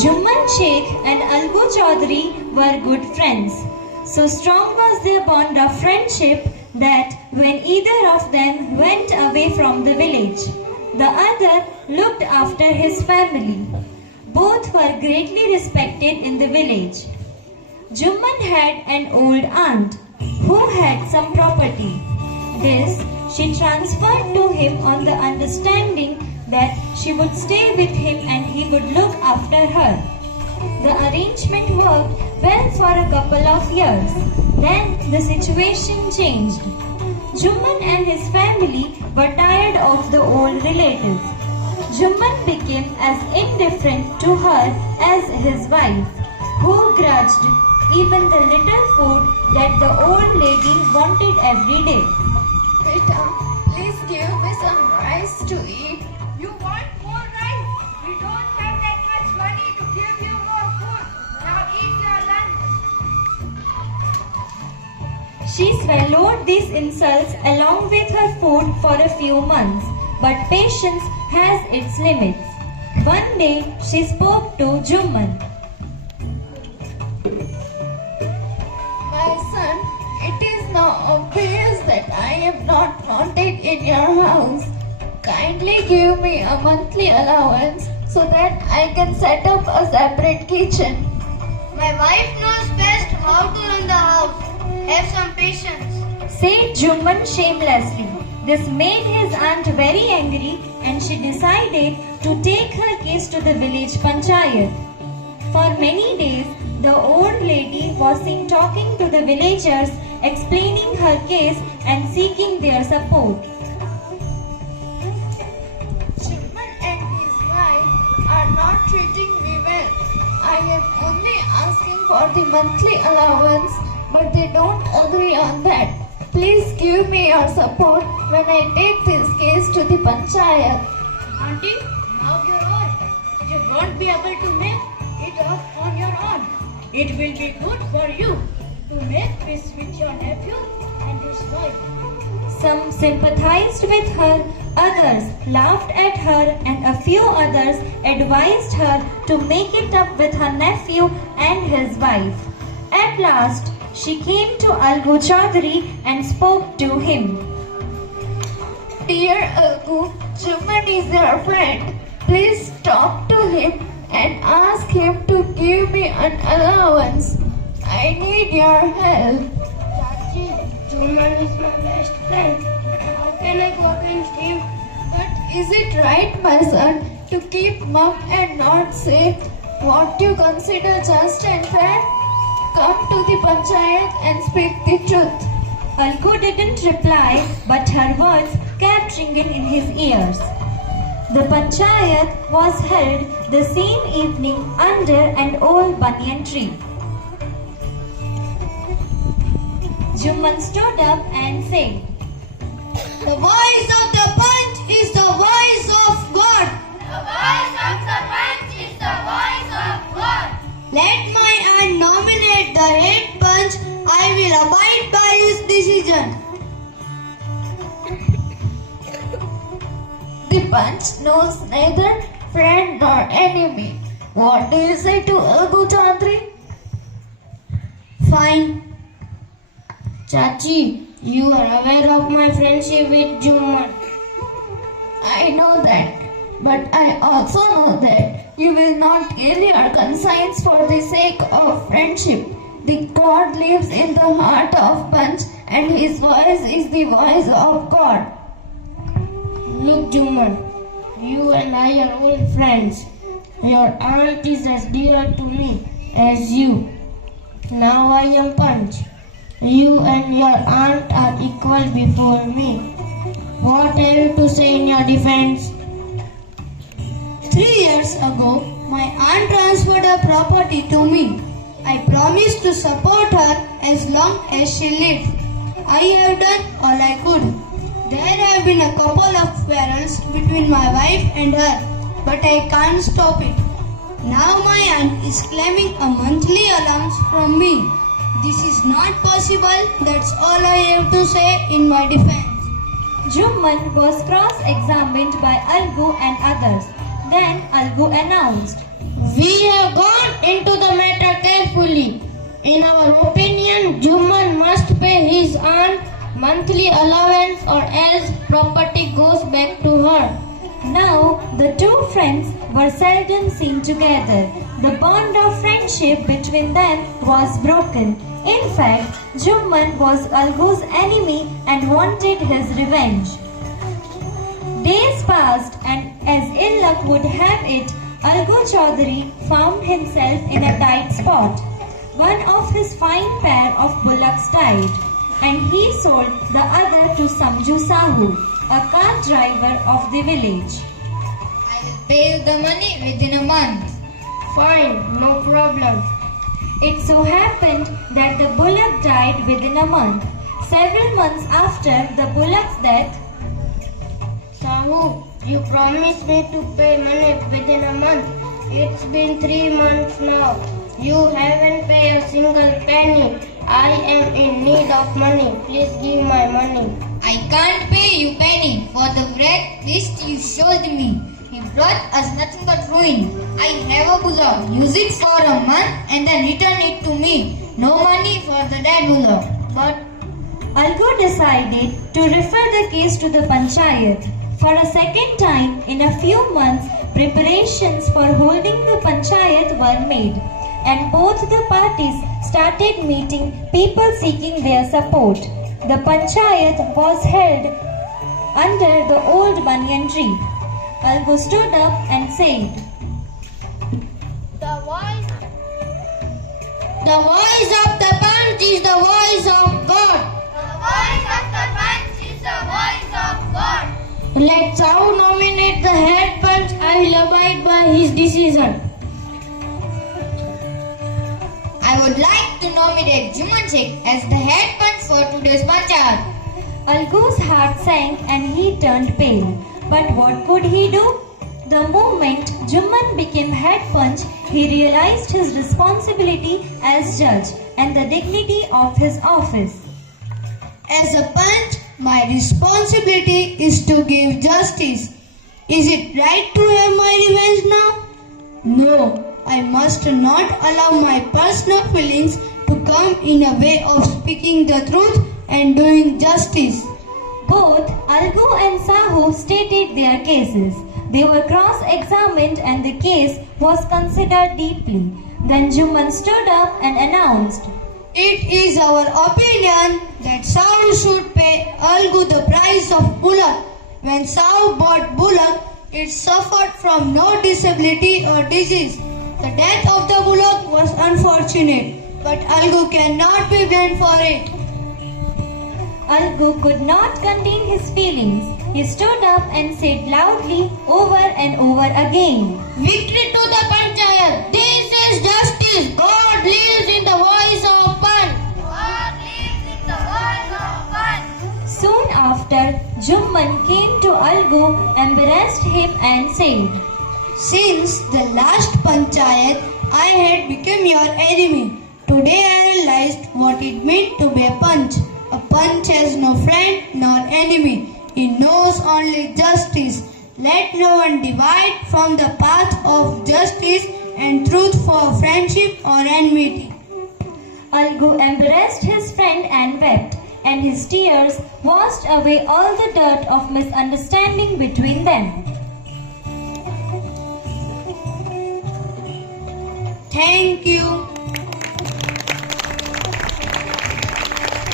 Jumman Sheikh and Algu Chaudhary were good friends. So strong was their bond of friendship that when either of them went away from the village, the other looked after his family. Both were greatly respected in the village. Jumman had an old aunt who had some property. This she transferred to him on the understanding that she would stay with him and he would look after her. The arrangement worked well for a couple of years. Then the situation changed. Jumman and his family were tired of the old relative. Jumman became as indifferent to her as his wife, who grudged even the little food that the old lady wanted every day. Beta, please give me some rice to eat. You want more rice? We don't have that much money to give you more food. Now eat your lunch. She swallowed these insults along with her food for a few months, but patience has its limits. One day she spoke to Jumman. My son, it is now obvious that I am not wanted in your house. Kindly give me a monthly allowance so that I can set up a separate kitchen. My wife knows best how to run the house. Have some patience. Said Jumman shamelessly. This made his aunt very angry and she decided to take her case to the village panchayat. For many days, the old lady was seen talking to the villagers, explaining her case and seeking their support. Jumman and his wife are not treating me well. I am only asking for the monthly allowance, but they don't agree on that. Please give me your support when I take this case to the panchayat. Auntie, now you're old. You won't be able to make it up on your own. It will be good for you to make peace with your nephew and his wife. Some sympathized with her, others laughed at her, and a few others advised her to make it up with her nephew and his wife. At last, she came to Algu Chaudhary and spoke to him. Dear Algu, Jumman is your friend. Please talk to him and ask him to give me an allowance. I need your help. Chachi, Jumman is my best friend. How can I go against him? But is it right, my son, to keep mum and not say what you consider just and fair? Come to the panchayat and speak the truth. Algu didn't reply, but her words kept ringing in his ears. The panchayat was held the same evening under an old banyan tree. Jumman stood up and said, The voice of the punch is the voice of God. The voice of the punch is the voice of God. Let my aunt nominate the head punch. I will abide by his decision. The punch knows neither friend nor enemy. What do you say to Algu Chaudhary? Fine. Chachi, you are aware of my friendship with Jumman. I know that, but I also know that you will not kill your conscience for the sake of friendship. The God lives in the heart of Punch and his voice is the voice of God. Look, Jumman, you and I are old friends. Your aunt is as dear to me as you. Now I am Punch. You and your aunt are equal before me. What have you to say in your defense? 3 years ago, my aunt transferred her property to me. I promised to support her as long as she lived. I have done all I could. There have been a couple of quarrels between my wife and her, but I can't stop it. Now my aunt is claiming a monthly allowance from me. This is not possible. That's all I have to say in my defense. Jumman was cross-examined by Algu and others. Then Algu announced, We have gone into the matter carefully. In our opinion, Juman must pay his aunt monthly allowance or else property goes back to her. Now, the two friends were seldom seen together. The bond of friendship between them was broken. In fact, Juman was Algu's enemy and wanted his revenge. Days passed, and as ill luck would have it, Algu Chaudhary found himself in a tight spot. One of his fine pair of bullocks died, and he sold the other to Samju Sahu, a cart driver of the village. I will pay you the money within a month. Fine, no problem. It so happened that the bullock died within a month. Several months after the bullock's death, Sahu, you promised me to pay money within a month. It's been 3 months now. You haven't paid a single penny. I am in need of money. Please give my money. I can't pay you penny for the red list you showed me. He brought us nothing but ruin. I have a bullock. Use it for a month and then return it to me. No money for the dead bullock. but Algu decided to refer the case to the Panchayat. For a second time in a few months, preparations for holding the Panchayat were made, and both the parties started meeting people seeking their support. The Panchayat was held under the old banyan tree. Algu stood up and said, The voice of the punch is the voice of God. The voice of the punch is the voice of God. Let Sahu nominate the head punch. I will abide by his decision. I would like to nominate Juman Sheikh as the head punch for today's Panchayat. Algu's heart sank and he turned pale. But what could he do? The moment Juman became head punch, he realized his responsibility as judge and the dignity of his office. As a punch, my responsibility is to give justice. Is it right to have my revenge now? No, I must not allow my personal feelings to come in a way of speaking the truth and doing justice. Both Algu and Sahu stated their cases. They were cross-examined and the case was considered deeply. Then Juman stood up and announced, It is our opinion that Sahu should pay Algu the price of bullock. When Sahu bought bullock, it suffered from no disability or disease. The death of the bullock was unfortunate, but Algu cannot be blamed for it. Algu could not contain his feelings. He stood up and said loudly over and over again, Victory to the Panchayat. This is justice. God lives in the voice of punch. God lives in the voice of punch. Soon after, Juman came to Algu, embraced him and said, Since the last Panchayat, I had become your enemy. Today I realized what it meant to be a punch. A punch has no friend nor enemy. He knows only justice. Let no one divide from the path of justice and truth for friendship or enmity. Algu embraced his friend and wept, and his tears washed away all the dirt of misunderstanding between them. Thank you.